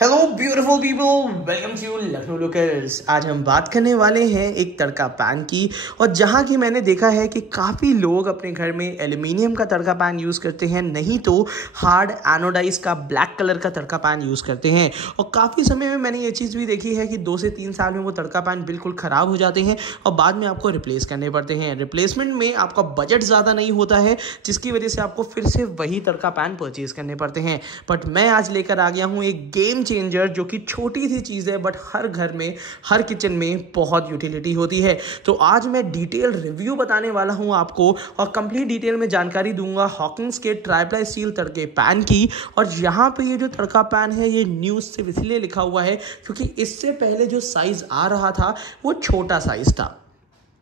Hello beautiful people, welcome to Lucknow locals. आज हम बात करने वाले हैं एक तड़का पैन की, और जहां की मैंने देखा है कि काफ़ी लोग अपने घर में एल्यूमिनियम का तड़का पैन यूज़ करते हैं, नहीं तो हार्ड एनोडाइज का ब्लैक कलर का तड़का पैन यूज़ करते हैं। और काफ़ी समय में मैंने ये चीज़ भी देखी है कि 2 से 3 साल में वो तड़का पैन बिल्कुल ख़राब हो जाते हैं और बाद में आपको रिप्लेस करने पड़ते हैं। रिप्लेसमेंट में आपका बजट ज़्यादा नहीं होता है, जिसकी वजह से आपको फिर से वही तड़का पैन परचेज़ करने पड़ते हैं। बट मैं आज लेकर आ गया हूँ एक गेम चेंजर, जो कि छोटी सी चीज़ है बट हर घर में, हर किचन में बहुत यूटिलिटी होती है। तो आज मैं डिटेल रिव्यू बताने वाला हूं आपको और कंप्लीट डिटेल में जानकारी दूंगा हॉकिंस के ट्राइप्लाई स्टील तड़के पैन की। और यहाँ पे ये जो तड़का पैन है, ये न्यूज़ सिर्फ इसलिए लिखा हुआ है क्योंकि इससे पहले जो साइज़ आ रहा था वो छोटा साइज़ था।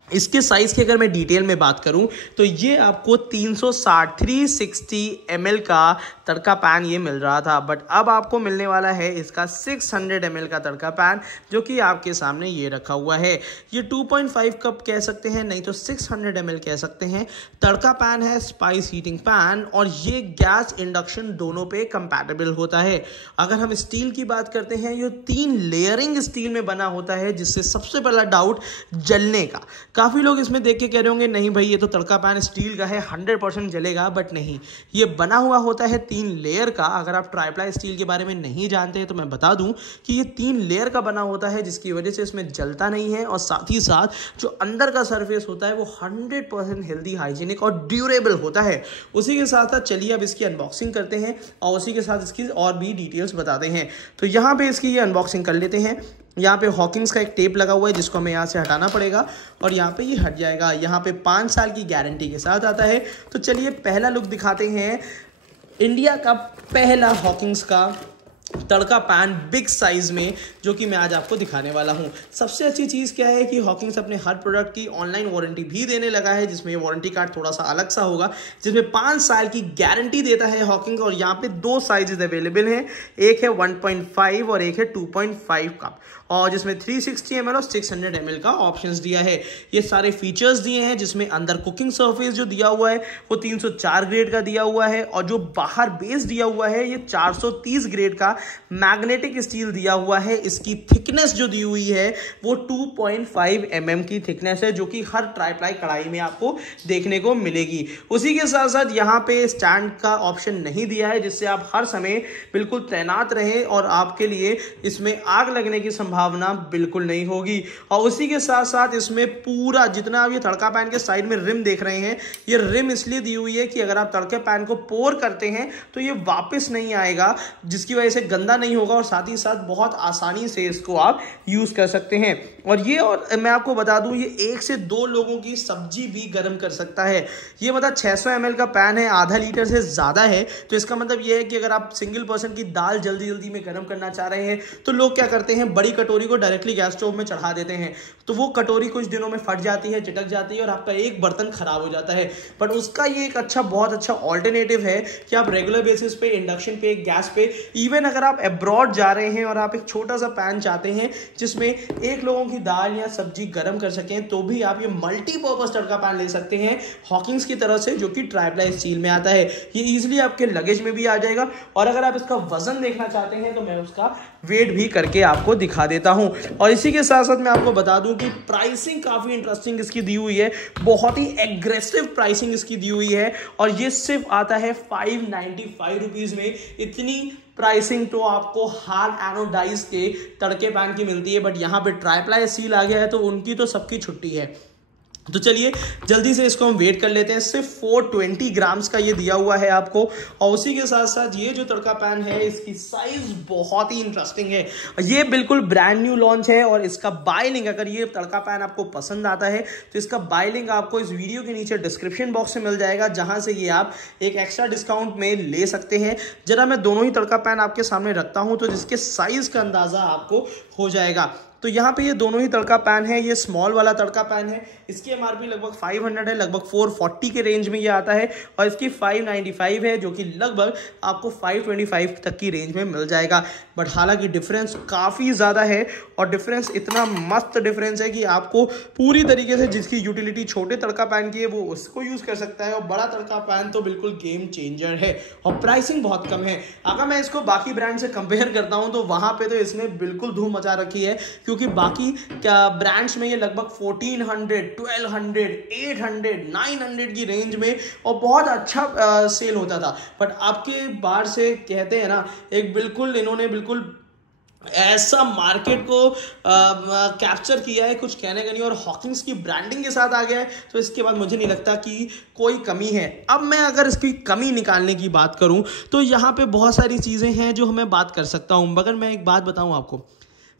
इसके साइज़ की अगर मैं डिटेल में बात करूं तो ये आपको 360 ml का तड़का पैन ये मिल रहा था, बट अब आपको मिलने वाला है इसका 600 ml का तड़का पैन, जो कि आपके सामने ये रखा हुआ है। ये 2.5 कप कह सकते हैं, नहीं तो 600 ml कह सकते हैं। तड़का पैन है स्पाइस हीटिंग पैन, और ये गैस इंडक्शन दोनों पे कंपैटिबल होता है। अगर हम स्टील की बात करते हैं, ये 3 लेयरिंग स्टील में बना होता है, जिससे सबसे पहला डाउट जलने का। काफ़ी लोग इसमें देख के कह रहे होंगे नहीं भाई ये तो तड़का पैन स्टील का है, 100% जलेगा, बट नहीं, ये बना हुआ होता है 3 लेयर का। अगर आप ट्राइप्लाई स्टील के बारे में नहीं जानते हैं तो मैं बता दूं कि ये 3 लेयर का बना होता है, जिसकी वजह से इसमें जलता नहीं है, और साथ ही साथ जो अंदर का सरफेस होता है वो 100% हेल्दी, हाइजीनिक और ड्यूरेबल होता है। उसी के साथ साथ चलिए अब इसकी अनबॉक्सिंग करते हैं और उसी के साथ इसकी और भी डिटेल्स बताते हैं। तो यहाँ पे इसकी ये अनबॉक्सिंग कर लेते हैं। यहाँ पे हॉकिंस का एक टेप लगा हुआ है, जिसको हमें यहाँ से हटाना पड़ेगा और यहाँ पे ये हट जाएगा। यहाँ पे 5 साल की गारंटी के साथ आता है। तो चलिए पहला लुक दिखाते हैं इंडिया का पहला हॉकिंस का तड़का पैन बिग साइज में, जो कि मैं आज आपको दिखाने वाला हूं। सबसे अच्छी चीज़ क्या है कि हॉकिंस अपने हर प्रोडक्ट की ऑनलाइन वारंटी भी देने लगा है, जिसमें ये वारंटी कार्ड थोड़ा सा अलग सा होगा, जिसमें 5 साल की गारंटी देता है हॉकिंस। और यहाँ पे 2 साइजेस अवेलेबल हैं, एक है 1.5 और एक है 2.5 कप, और जिसमें 360 ml और 600 ml का ऑप्शंस दिया है। ये सारे फीचर्स दिए हैं, जिसमें अंदर कुकिंग सरफेस जो दिया हुआ है वो 304 ग्रेड का दिया हुआ है, और जो बाहर बेस दिया हुआ है ये 430 ग्रेड का मैग्नेटिक स्टील दिया हुआ है। इसकी थिकनेस जो दी हुई है वो 2.5 mm की थिकनेस है, जो कि हर ट्राइप्लाई कढ़ाई में आपको देखने को मिलेगी। उसी के साथ साथ यहाँ पे स्टैंड का ऑप्शन नहीं दिया है, जिससे आप हर समय बिल्कुल तैनात रहें और आपके लिए इसमें आग लगने की संभावना बिल्कुल नहीं होगी। और उसी के साथ साथ इसमें पूरा जितना आप ये तड़का पैन के साइड में रिम देख रहे हैं, ये रिम इसलिए दी हुई है कि अगर आप तड़के पैन को पोर करते हैं तो ये वापस नहीं आएगा, जिसकी वजह से गंदा नहीं होगा, और साथ ही साथ बहुत आसानी से इसको आप यूज कर सकते हैं। और मैं आपको बता दूं, ये 1 से 2 लोगों की सब्जी भी गर्म कर सकता है। ये मतलब 600 ml का पैन है, आधा लीटर से ज्यादा है। तो इसका मतलब ये है कि अगर आप सिंगल पर्सन की दाल जल्दी जल्दी में गर्म करना चाह रहे हैं, तो लोग क्या करते हैं, बड़ी कटोरी को डायरेक्टली गैस स्टोव में चढ़ा देते हैं, तो वो कटोरी कुछ दिनों में फट जाती है, चिटक जाती है, और आपका एक बर्तन खराब हो जाता है। बट उसका ये एक बहुत अच्छा ऑल्टरनेटिव है कि आप रेगुलर बेसिस पे इंडक्शन पे, गैस पे, इवन अगर आप अब्रॉड जा रहे हैं और आप एक छोटा सा पैन चाहते हैं जिसमें 1 लोगों की दाल या सब्जी गर्म कर सकें, तो भी आप ये मल्टीपर्पज तड़का पैन ले सकते हैं हॉकिंस की तरफ से, जो कि ट्राइप्लाई स्टील में आता है। ये इजीली आपके लगेज में भी आ जाएगा, और अगर आप इसका वजन देखना चाहते हैं तो मैं उसका वेट भी करके आपको दिखा देता हूं। और इसी के साथ साथ मैं आपको बता दूं कि प्राइसिंग काफी इंटरेस्टिंग इसकी दी हुई है, बहुत ही एग्रेसिव प्राइसिंग इसकी दी हुई है, और ये सिर्फ आता है 595 रुपीज में। इतनी प्राइसिंग तो आपको हार्ड एनोडाइज के तड़के पैन की मिलती है, बट यहाँ पे ट्राइप्लाई स्टील आ गया है तो उनकी तो सबकी छुट्टी है। तो चलिए जल्दी से इसको हम वेट कर लेते हैं। सिर्फ 420 ग्राम्स का ये दिया हुआ है आपको, और उसी के साथ साथ ये जो तड़का पैन है इसकी साइज बहुत ही इंटरेस्टिंग है। ये बिल्कुल ब्रांड न्यू लॉन्च है, और इसका बाय लिंक, अगर ये तड़का पैन आपको पसंद आता है तो इसका बाय लिंक आपको इस वीडियो के नीचे डिस्क्रिप्शन बॉक्स में मिल जाएगा, जहां से ये आप एक एक्स्ट्रा डिस्काउंट में ले सकते हैं। जरा मैं दोनों ही तड़का पैन आपके सामने रखता हूं तो जिसके साइज का अंदाजा आपको हो जाएगा। तो यहाँ पे ये दोनों ही तड़का पैन है। ये स्मॉल वाला तड़का पैन है, इसकी एमआरपी लगभग 500 है, लगभग 440 के रेंज में ये आता है और इसकी 595 है, जो कि लगभग आपको 525 तक की रेंज में मिल जाएगा। बट हालांकि डिफरेंस काफ़ी ज़्यादा है और डिफरेंस इतना मस्त डिफरेंस है कि आपको पूरी तरीके से जिसकी यूटिलिटी छोटे तड़का पैन की है वो उसको यूज़ कर सकता है और बड़ा तड़का पैन तो बिल्कुल गेम चेंजर है और प्राइसिंग बहुत कम है। अगर मैं इसको बाकी ब्रांड से कंपेयर करता हूं तो वहां पे तो इसने बिल्कुल धूम मचा रखी है, क्योंकि बाकी ब्रांड्स में ये लगभग 1400, 1200, 800, 900 की रेंज में और बहुत अच्छा सेल होता था। बट आपके बार से कहते हैं ना, एक बिल्कुल इन्होंने बिल्कुल ऐसा मार्केट को कैप्चर किया है, कुछ कहने का नहीं, और हॉकिंस की ब्रांडिंग के साथ आ गया है। तो इसके बाद मुझे नहीं लगता कि कोई कमी है। अब मैं अगर इसकी कमी निकालने की बात करूं तो यहाँ पे बहुत सारी चीज़ें हैं जो हमें बात कर सकता हूं, मगर मैं एक बात बताऊं आपको,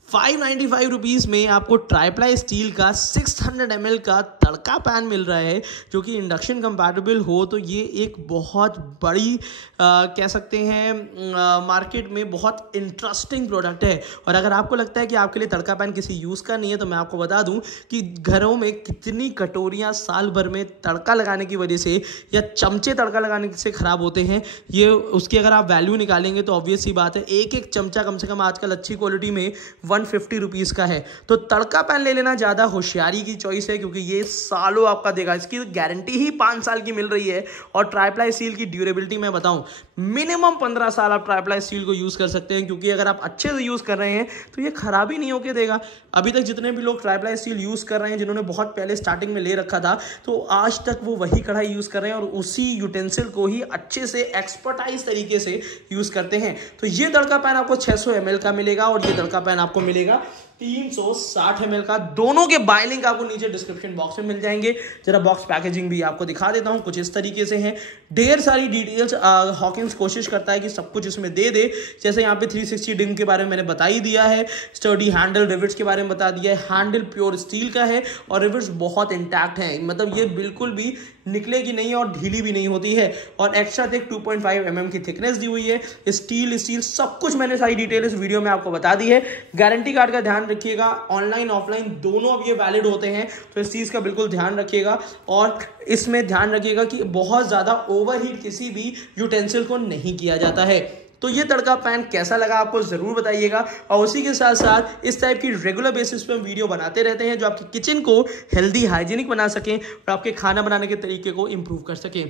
595 रुपीज़ में आपको ट्राइप्लाई स्टील का 600 ml का तड़का पैन मिल रहा है, जो कि इंडक्शन कंपैटिबल हो। तो ये एक बहुत बड़ी कह सकते हैं मार्केट में बहुत इंटरेस्टिंग प्रोडक्ट है। और अगर आपको लगता है कि आपके लिए तड़का पैन किसी यूज़ का नहीं है, तो मैं आपको बता दूं कि घरों में कितनी कटोरियां साल भर में तड़का लगाने की वजह से या चमचे तड़का लगाने से ख़राब होते हैं। ये उसकी अगर आप वैल्यू निकालेंगे तो ऑब्वियस सी बात है, एक एक चमचा कम से कम आजकल अच्छी क्वालिटी में 150 रुपीज़ का है। तो तड़का पैन ले लेना ज़्यादा होशियारी की चॉइस है, क्योंकि ये सालों आपका देगा। इसकी गारंटी ही 5 साल की मिल रही है और ट्राइप्लाई स्टील की ड्यूरेबिलिटी मैं बताऊं, मिनिमम 15 साल आप ट्राइप्लाई स्टील को यूज़ कर सकते हैं, क्योंकि अगर आप अच्छे से यूज़ कर रहे हैं तो ये खराब ही नहीं होके देगा। अभी तक जितने भी लोग ट्राइप्लाई स्टील यूज़ कर रहे हैं, जिन्होंने बहुत पहले स्टार्टिंग में ले रखा था, तो आज तक वो वही कढ़ाई यूज़ कर रहे हैं और उसी यूटेंसिल को ही अच्छे से एक्सपर्टाइज तरीके से यूज़ करते हैं। तो ये तड़का पैन आपको 600 ml का मिलेगा और ये तड़का पैन आपको मिलेगा 360 ml का। दोनों के बाय लिंक आपको नीचे डिस्क्रिप्शन बॉक्स में मिल जाएंगे। जरा बॉक्स पैकेजिंग भी आपको दिखा देता हूं, कुछ इस तरीके से है। ढेर सारी डिटेल्स हॉकिंस कोशिश करता है कि सब कुछ इसमें दे दे। जैसे यहाँ पे 360 डिंग के बारे में मैंने बता ही दिया है, स्टर्डी हैंडल रिविट्स के बारे में बता दिया है। हैंडल प्योर स्टील का है और रिविट्स बहुत इंटैक्ट है, मतलब ये बिल्कुल भी निकलेगी नहीं और ढीली भी नहीं होती है। और एक्स्ट्रा थिक 2.5 mm की थिकनेस दी हुई है। स्टील सब कुछ मैंने सारी डिटेल इस वीडियो में आपको बता दी है। गारंटी कार्ड का ध्यान रखिएगा, ऑनलाइन ऑफलाइन दोनों अब ये वैलिड होते हैं, तो इस चीज़ का बिल्कुल ध्यान रखिएगा। और इसमें ध्यान रखिएगा कि बहुत ज़्यादा ओवरहीट किसी भी यूटेंसिल को नहीं किया जाता है। तो ये तड़का पैन कैसा लगा आपको ज़रूर बताइएगा। और उसी के साथ साथ इस टाइप की रेगुलर बेसिस पे हम वीडियो बनाते रहते हैं जो आपकी किचन को हेल्दी हाइजीनिक बना सकें और आपके खाना बनाने के तरीके को इम्प्रूव कर सकें।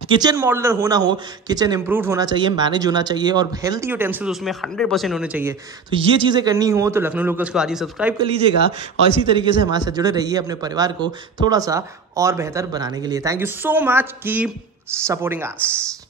किचन मॉडलर होना हो, किचन इंप्रूव होना चाहिए, मैनेज होना चाहिए और हेल्थी यूटेंसिल्स उसमें 100% होने चाहिए। तो ये चीज़ें करनी हो तो लखनऊ लोकल्स को आज ही सब्सक्राइब कर लीजिएगा और इसी तरीके से हमारे साथ जुड़े रहिए अपने परिवार को थोड़ा सा और बेहतर बनाने के लिए। Thank you so much, keep supporting us.